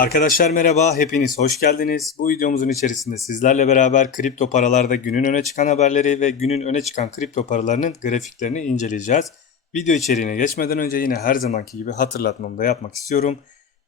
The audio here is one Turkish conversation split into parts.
Arkadaşlar merhaba, hepiniz hoş geldiniz. Bu videomuzun içerisinde sizlerle beraber kripto paralarda günün öne çıkan haberleri ve günün öne çıkan kripto paralarının grafiklerini inceleyeceğiz. Video içeriğine geçmeden önce yine her zamanki gibi hatırlatmamı da yapmak istiyorum.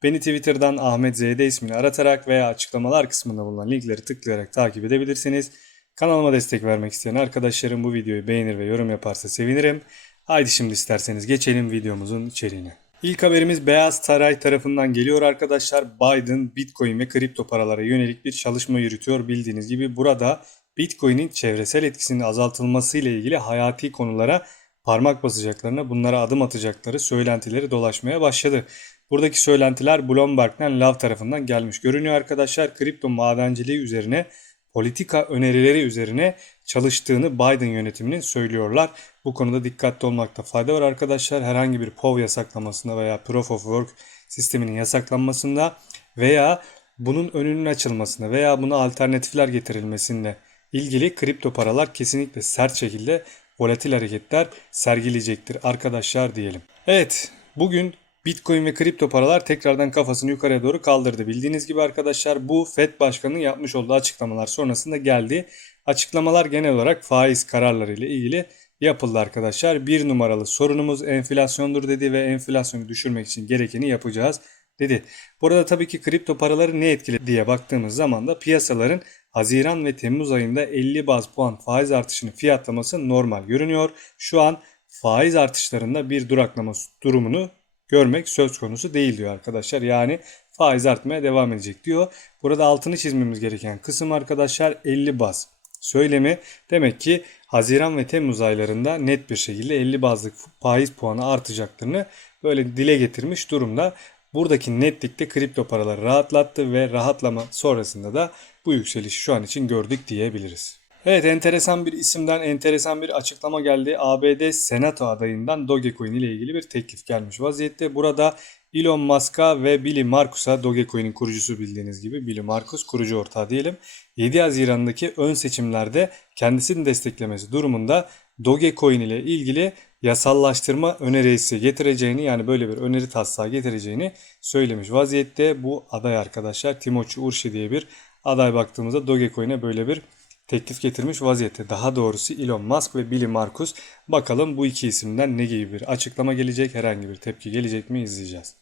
Beni Twitter'dan Ahmet ZD ismini aratarak veya açıklamalar kısmında bulunan linkleri tıklayarak takip edebilirsiniz. Kanalıma destek vermek isteyen arkadaşlarım bu videoyu beğenir ve yorum yaparsa sevinirim. Haydi şimdi isterseniz geçelim videomuzun içeriğine. İlk haberimiz Beyaz Saray tarafından geliyor arkadaşlar. Biden Bitcoin ve kripto paralara yönelik bir çalışma yürütüyor. Bildiğiniz gibi burada Bitcoin'in çevresel etkisinin azaltılması ile ilgili hayati konulara parmak basacaklarına, bunlara adım atacakları söylentileri dolaşmaya başladı. Buradaki söylentiler Bloomberg'den Lav tarafından gelmiş görünüyor arkadaşlar. Kripto madenciliği üzerine politika önerileri üzerine çalıştığını Biden yönetiminin söylüyorlar. Bu konuda dikkatli olmakta fayda var arkadaşlar. Herhangi bir POV yasaklamasında veya Proof of Work sisteminin yasaklanmasında veya bunun önünün açılmasında veya buna alternatifler getirilmesinde ilgili kripto paralar kesinlikle sert şekilde volatil hareketler sergileyecektir arkadaşlar diyelim. Evet bugün Bitcoin ve kripto paralar tekrardan kafasını yukarıya doğru kaldırdı. Bildiğiniz gibi arkadaşlar bu FED Başkanı'nın yapmış olduğu açıklamalar sonrasında geldi. Açıklamalar genel olarak faiz kararları ile ilgili yapıldı arkadaşlar. Bir numaralı sorunumuz enflasyondur dedi ve enflasyonu düşürmek için gerekeni yapacağız dedi. Burada tabii ki kripto paraları ne etkiledi diye baktığımız zaman da piyasaların Haziran ve Temmuz ayında 50 baz puan faiz artışını fiyatlaması normal görünüyor. Şu an faiz artışlarında bir duraklama durumunu görmek söz konusu değil diyor arkadaşlar. Yani faiz artmaya devam edecek diyor. Burada altını çizmemiz gereken kısım arkadaşlar 50 baz söylemi. Demek ki Haziran ve Temmuz aylarında net bir şekilde 50 bazlık faiz puanı artacaklarını böyle dile getirmiş durumda. Buradaki netlikte kripto paraları rahatlattı ve rahatlama sonrasında da bu yükselişi şu an için gördük diyebiliriz. Evet enteresan bir isimden enteresan bir açıklama geldi. ABD Senato adayından Dogecoin ile ilgili bir teklif gelmiş vaziyette. Burada Elon Musk'a ve Billy Markus'a Dogecoin'in kurucusu bildiğiniz gibi Billy Markus kurucu ortağı diyelim. 7 Haziran'daki ön seçimlerde kendisini desteklemesi durumunda Dogecoin ile ilgili yasallaştırma önerisi getireceğini yani böyle bir öneri taslağı getireceğini söylemiş vaziyette. Bu aday arkadaşlar Timochi Urshi diye bir aday baktığımızda Dogecoin'e böyle bir teklif getirmiş vaziyette. Daha doğrusu Elon Musk ve Billy Markus. Bakalım bu iki isimden ne gibi bir açıklama gelecek, herhangi bir tepki gelecek mi izleyeceğiz.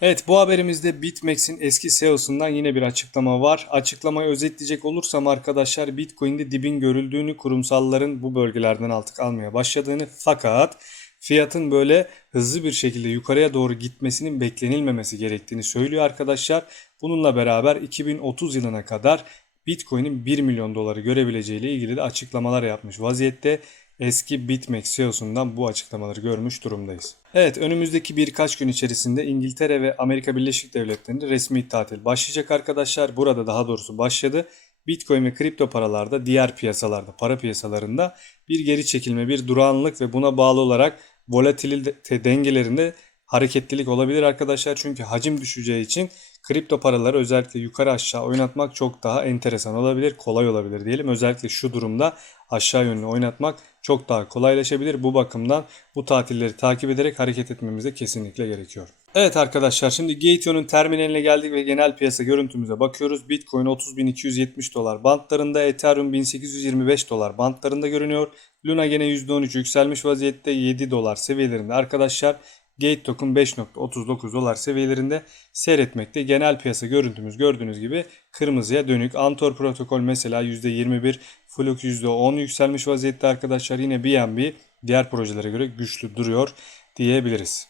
Evet bu haberimizde BitMEX'in eski CEO'sundan yine bir açıklama var. Açıklamayı özetleyecek olursam arkadaşlar Bitcoin'de dibin görüldüğünü, kurumsalların bu bölgelerden artık almaya başladığını fakat fiyatın böyle hızlı bir şekilde yukarıya doğru gitmesinin beklenilmemesi gerektiğini söylüyor arkadaşlar. Bununla beraber 2030 yılına kadar Bitcoin'in 1 milyon doları görebileceği ile ilgili de açıklamalar yapmış vaziyette. Eski BitMEX CEO'sundan bu açıklamaları görmüş durumdayız. Evet önümüzdeki birkaç gün içerisinde İngiltere ve Amerika Birleşik Devletleri'nde resmi tatil başlayacak arkadaşlar. Burada daha doğrusu başladı. Bitcoin ve kripto paralarda diğer piyasalarda, para piyasalarında bir geri çekilme, bir durağanlık ve buna bağlı olarak volatilite dengelerinde hareketlilik olabilir arkadaşlar. Çünkü hacim düşeceği için kripto paraları özellikle yukarı aşağı oynatmak çok daha enteresan olabilir, kolay olabilir diyelim. Özellikle şu durumda aşağı yönlü oynatmak çok daha kolaylaşabilir. Bu bakımdan bu tatilleri takip ederek hareket etmemiz de kesinlikle gerekiyor. Evet arkadaşlar şimdi Gateon'un terminaline geldik ve genel piyasa görüntümüze bakıyoruz. Bitcoin 30.270 dolar bantlarında, Ethereum 1825 dolar bantlarında görünüyor. Luna gene %13 yükselmiş vaziyette 7 dolar seviyelerinde arkadaşlar. Gate token 5.39 dolar seviyelerinde seyretmekte. Genel piyasa görüntümüz gördüğünüz gibi kırmızıya dönük. Antor protokol mesela %21, Fluk %10 yükselmiş vaziyette arkadaşlar. Yine BNB diğer projelere göre güçlü duruyor diyebiliriz.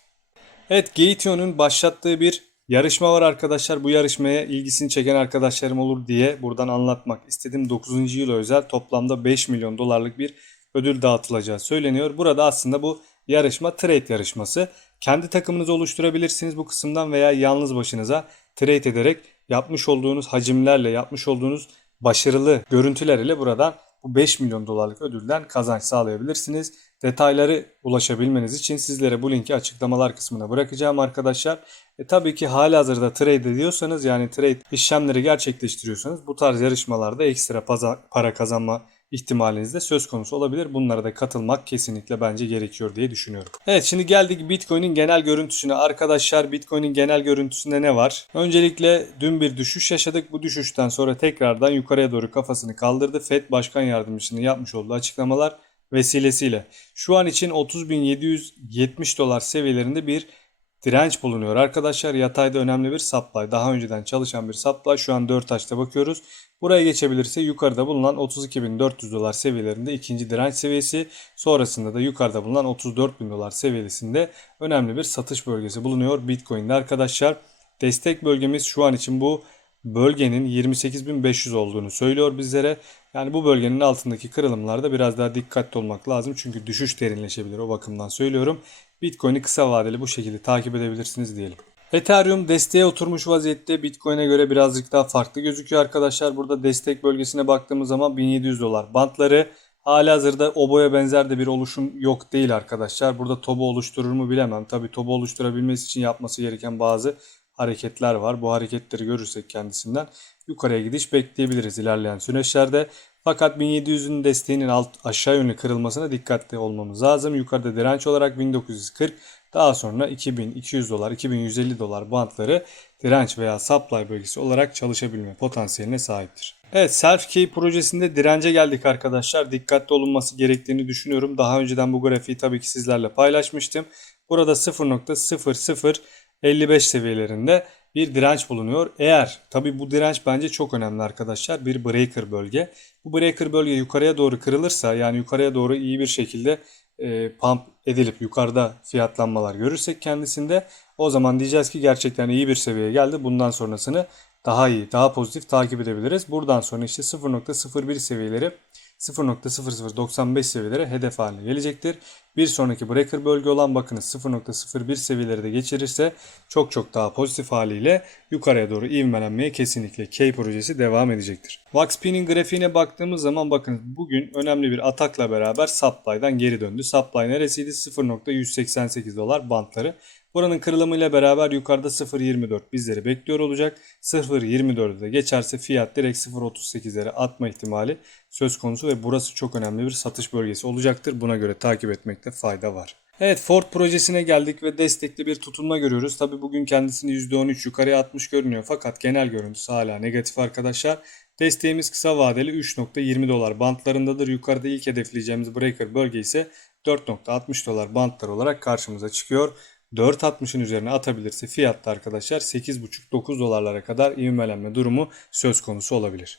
Evet Gateon'un başlattığı bir yarışma var arkadaşlar. Bu yarışmaya ilgisini çeken arkadaşlarım olur diye buradan anlatmak istedim. 9. yıl özel toplamda 5 milyon dolarlık bir ödül dağıtılacağı söyleniyor. Burada aslında bu yarışma trade yarışması. Kendi takımınızı oluşturabilirsiniz bu kısımdan veya yalnız başınıza trade ederek yapmış olduğunuz hacimlerle, yapmış olduğunuz başarılı görüntüler ile buradan bu 5 milyon dolarlık ödülden kazanç sağlayabilirsiniz. Detayları ulaşabilmeniz için sizlere bu linki açıklamalar kısmına bırakacağım arkadaşlar. E tabii ki halihazırda trade ediyorsanız yani trade işlemleri gerçekleştiriyorsanız bu tarz yarışmalarda ekstra para kazanma ihtimaliniz de söz konusu olabilir. Bunlara da katılmak kesinlikle bence gerekiyor diye düşünüyorum. Evet şimdi geldik Bitcoin'in genel görüntüsüne. Arkadaşlar Bitcoin'in genel görüntüsünde ne var? Öncelikle dün bir düşüş yaşadık. Bu düşüşten sonra tekrardan yukarıya doğru kafasını kaldırdı. Fed Başkan Yardımcısının yapmış olduğu açıklamalar vesilesiyle. Şu an için 30.770 dolar seviyelerinde bir direnç bulunuyor. Arkadaşlar yatayda önemli bir supply. Daha önceden çalışan bir supply. Şu an 4 taşta bakıyoruz. Buraya geçebilirse yukarıda bulunan 32.400 dolar seviyelerinde ikinci direnç seviyesi. Sonrasında da yukarıda bulunan 34.000 dolar seviyesinde önemli bir satış bölgesi bulunuyor Bitcoin'de arkadaşlar. Destek bölgemiz şu an için bu bölgenin 28.500 olduğunu söylüyor bizlere. Yani bu bölgenin altındaki kırılımlarda biraz daha dikkatli olmak lazım. Çünkü düşüş derinleşebilir o bakımdan söylüyorum. Bitcoin'i kısa vadeli bu şekilde takip edebilirsiniz diyelim. Ethereum desteğe oturmuş vaziyette Bitcoin'e göre birazcık daha farklı gözüküyor arkadaşlar. Burada destek bölgesine baktığımız zaman 1700 dolar bantları. Hala hazırda oboya benzer de bir oluşum yok değil arkadaşlar. Burada tobu oluşturur mu bilemem. Tabi tobu oluşturabilmesi için yapması gereken bazı hareketler var. Bu hareketleri görürsek kendisinden yukarıya gidiş bekleyebiliriz ilerleyen süreçlerde. Fakat 1700'ün desteğinin alt aşağı yönlü kırılmasına dikkatli olmamız lazım. Yukarıda direnç olarak 1940 daha sonra 2200 dolar 2150 dolar bantları direnç veya supply bölgesi olarak çalışabilme potansiyeline sahiptir. Evet Self-Key projesinde dirence geldik arkadaşlar. Dikkatli olunması gerektiğini düşünüyorum. Daha önceden bu grafiği tabii ki sizlerle paylaşmıştım. Burada 0.0055 seviyelerinde bir direnç bulunuyor. Eğer tabi bu direnç bence çok önemli arkadaşlar. Bir breaker bölge. Bu breaker bölge yukarıya doğru kırılırsa yani yukarıya doğru iyi bir şekilde e, pump edilip yukarıda fiyatlanmalar görürsek kendisinde o zaman diyeceğiz ki gerçekten iyi bir seviyeye geldi. Bundan sonrasını daha iyi, daha pozitif takip edebiliriz. Buradan sonra işte 0.01 seviyeleri 0.0095 seviyeleri hedef haline gelecektir. Bir sonraki breaker bölge olan bakınız 0.01 seviyeleri de geçirirse çok çok daha pozitif haliyle yukarıya doğru ivmelenmeye kesinlikle K projesi devam edecektir. Waxp'in grafiğine baktığımız zaman bakın bugün önemli bir atakla beraber supply'dan geri döndü. Supply neresiydi? 0.188 dolar bantları. Buranın kırılımıyla beraber yukarıda 0.24 bizleri bekliyor olacak. 0.24'ü de geçerse fiyat direkt 0.38'lere atma ihtimali söz konusu ve burası çok önemli bir satış bölgesi olacaktır. Buna göre takip etmekte fayda var. Evet Ford projesine geldik ve destekli bir tutunma görüyoruz. Tabi bugün kendisini %13 yukarıya atmış görünüyor fakat genel görüntüsü hala negatif arkadaşlar. Desteğimiz kısa vadeli 3.20 dolar bantlarındadır. Yukarıda ilk hedefleyeceğimiz breaker bölge ise 4.60 dolar bantlar olarak karşımıza çıkıyor. 4.60'ın üzerine atabilirse fiyatta arkadaşlar 8.5-9 dolarlara kadar ivmelenme durumu söz konusu olabilir.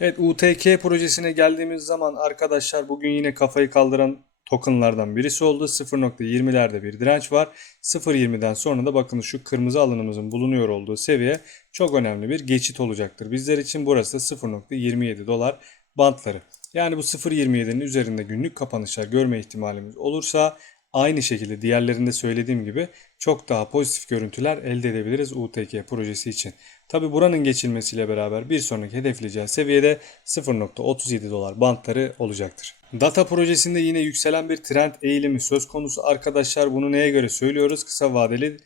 Evet UTK projesine geldiğimiz zaman arkadaşlar bugün yine kafayı kaldıran tokenlardan birisi oldu. 0.20'lerde bir direnç var. 0.20'den sonra da bakın şu kırmızı alanımızın bulunuyor olduğu seviye çok önemli bir geçit olacaktır. Bizler için burası da 0.27 dolar bantları. Yani bu 0.27'nin üzerinde günlük kapanışlar görme ihtimalimiz olursa aynı şekilde diğerlerinde söylediğim gibi çok daha pozitif görüntüler elde edebiliriz UTK projesi için. Tabi buranın geçilmesiyle beraber bir sonraki hedefleyeceği seviyede 0.37 dolar bantları olacaktır. Data projesinde yine yükselen bir trend eğilimi söz konusu arkadaşlar. Bunu neye göre söylüyoruz? Kısa vadeli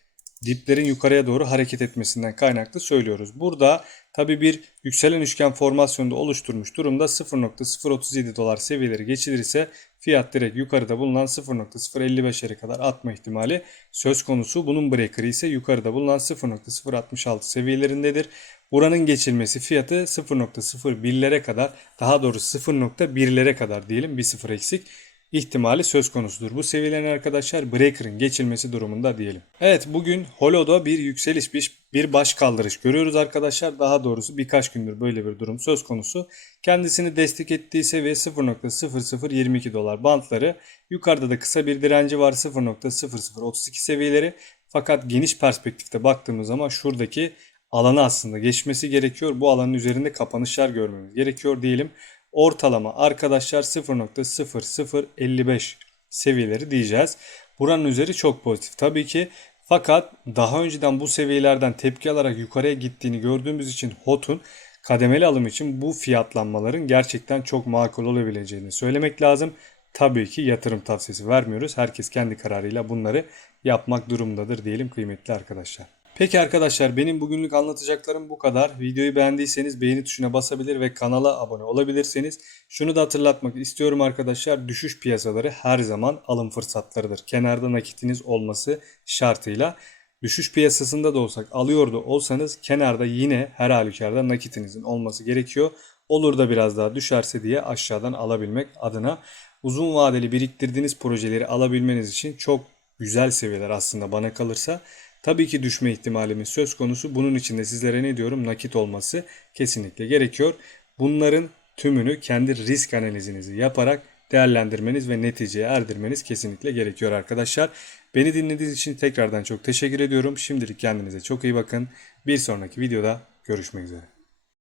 diplerin yukarıya doğru hareket etmesinden kaynaklı söylüyoruz. Burada tabi bir yükselen üçgen formasyonda oluşturmuş durumda 0.037 dolar seviyeleri geçilirse fiyat direkt yukarıda bulunan 0.055'lere kadar atma ihtimali söz konusu. Bunun breaker'ı ise yukarıda bulunan 0.066 seviyelerindedir. Buranın geçilmesi fiyatı 0.01'lere kadar daha doğrusu 0.1'lere kadar diyelim bir sıfır eksik ihtimali söz konusudur. Bu seviyelerin arkadaşlar breaker'ın geçilmesi durumunda diyelim. Evet bugün Holo'da bir yükseliş bir, baş kaldırış görüyoruz arkadaşlar. Daha doğrusu birkaç gündür böyle bir durum söz konusu. Kendisini destek ettiği seviye 0.0022 dolar bantları. Yukarıda da kısa bir direnci var 0.0032 seviyeleri. Fakat geniş perspektifte baktığımız zaman şuradaki alanı aslında geçmesi gerekiyor. Bu alanın üzerinde kapanışlar görmemiz gerekiyor diyelim ortalama arkadaşlar 0.0055 seviyeleri diyeceğiz. Buranın üzeri çok pozitif tabii ki. Fakat daha önceden bu seviyelerden tepki alarak yukarıya gittiğini gördüğümüz için HOT'un kademeli alım için bu fiyatlanmaların gerçekten çok makul olabileceğini söylemek lazım. Tabii ki yatırım tavsiyesi vermiyoruz. Herkes kendi kararıyla bunları yapmak durumundadır diyelim kıymetli arkadaşlar. Peki arkadaşlar benim bugünlük anlatacaklarım bu kadar. Videoyu beğendiyseniz beğeni tuşuna basabilir ve kanala abone olabilirsiniz. Şunu da hatırlatmak istiyorum arkadaşlar. Düşüş piyasaları her zaman alım fırsatlarıdır. Kenarda nakitiniz olması şartıyla. Düşüş piyasasında da olsak alıyor da olsanız kenarda yine her halükarda nakitinizin olması gerekiyor. Olur da biraz daha düşerse diye aşağıdan alabilmek adına uzun vadeli biriktirdiğiniz projeleri alabilmeniz için çok güzel seviyeler aslında bana kalırsa. Tabii ki düşme ihtimalimiz söz konusu. Bunun için de sizlere ne diyorum? Nakit olması kesinlikle gerekiyor. Bunların tümünü kendi risk analizinizi yaparak değerlendirmeniz ve neticeye erdirmeniz kesinlikle gerekiyor arkadaşlar. Beni dinlediğiniz için tekrardan çok teşekkür ediyorum. Şimdilik kendinize çok iyi bakın. Bir sonraki videoda görüşmek üzere.